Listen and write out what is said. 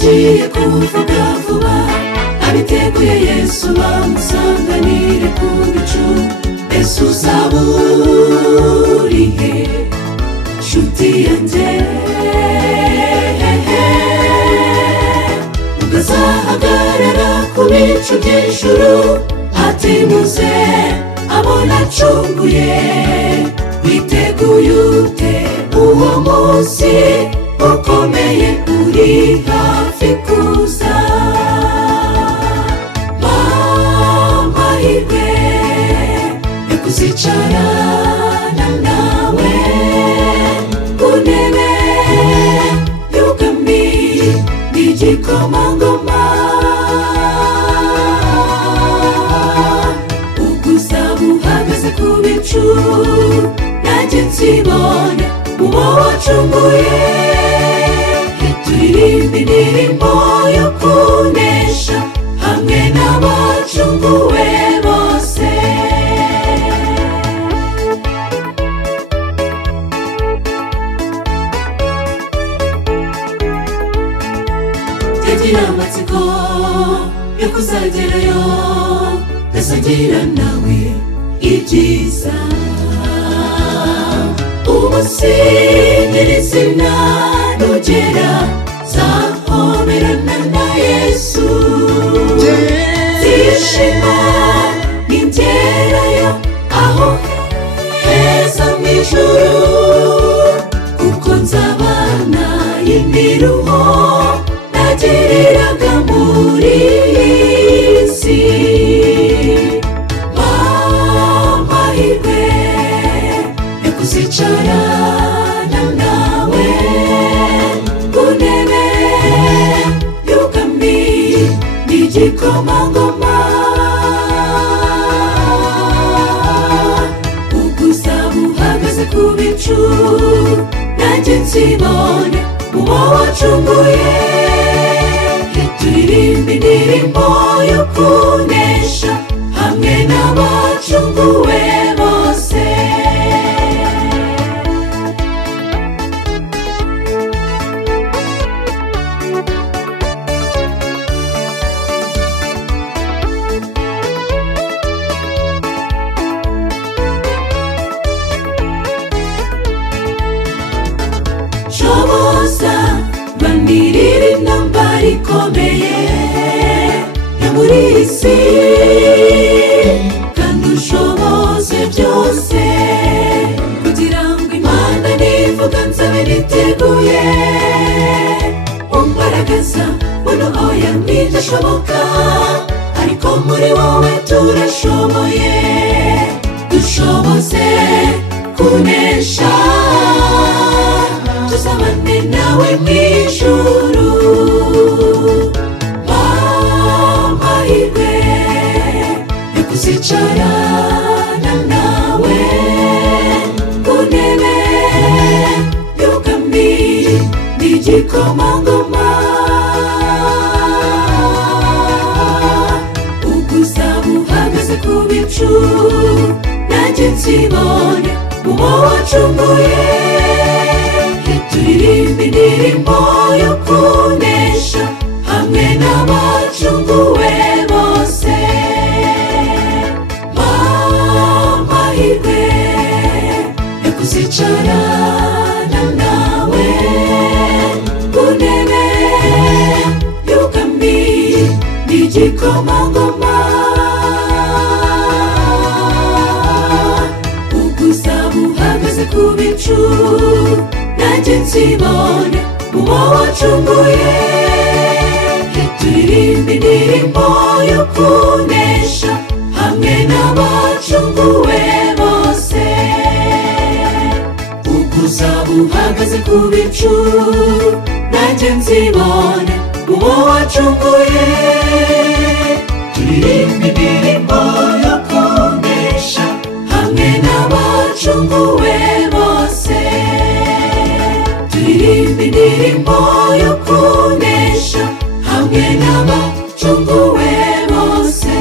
bigiye kuvuga vuba abiteguye Yesu bamusanganire ku bicu Yesu uzaba urihe nshuti yanjye ugazahagarara ku bicu by'ijuru ati muze abona acunguye witeguye ute uwo munsi ukomeye uri hafi kuza mahirwe yo kuzicarana nawe ku ntebe y'ubwami n'igikomangoma ubwo uzaba uhagaze ku bicu nanjye nzibona uwo wacunguye turirimba indirimbo yo kunesha hamwe n'abacunguwe bose yagira amatsiko yo kuzagerayo gasangira nawe ibyiza umunsi nyirizina nugera zahoberana na Yesu zishima ningerayo aho heza mu ijuru kuko nzabana y'imiruho nagiriraga muri iyi si mahirwe yo kuzicarana nawe ku ntebe y'ubwami n'igikomangoma ubwo uzaba uhagaze ku bicu nanjye nzibona uwo wacunguye turirimba indirimbo yo kunesha hamwe n'abacunguwe bose shoboza bandirira intambara ikomeye yo muri iyi si kandi ushoboze byose kugira ngo Imana nivuga nzabe niteguye imbaraga za buno oya ntidashoboka ariko muri wowe turashoboye dushoboze kunesha tuzabane nawe mu ijuru mahirwe yo kuzicarana nawe ku ntebe y'ubwami n'igikomangoma ubwo uzaba uhagaze ku bicu nanjye nzibona uwo wacunguye turirimba indirimbo yo kunesha hamwe n'abacunguwe bose mahirwe yo kuzicarana nawe ku ntebe y'ubwami n'igikomangoma ubwo uzaba uhagaze ku bicu nanjye nzibona uwo wacunguye turirimba indirimbo yo kunesha hamwe n'abacunguwe bose ubwo uzaba uhagaze ku bicu nanjye nzibona uwo wacunguye turirimba indirimbo yo kunesha hamwe n'abacunguwe bose turirimba indirimbo yo kunesha hamwe n'abacunguwe bose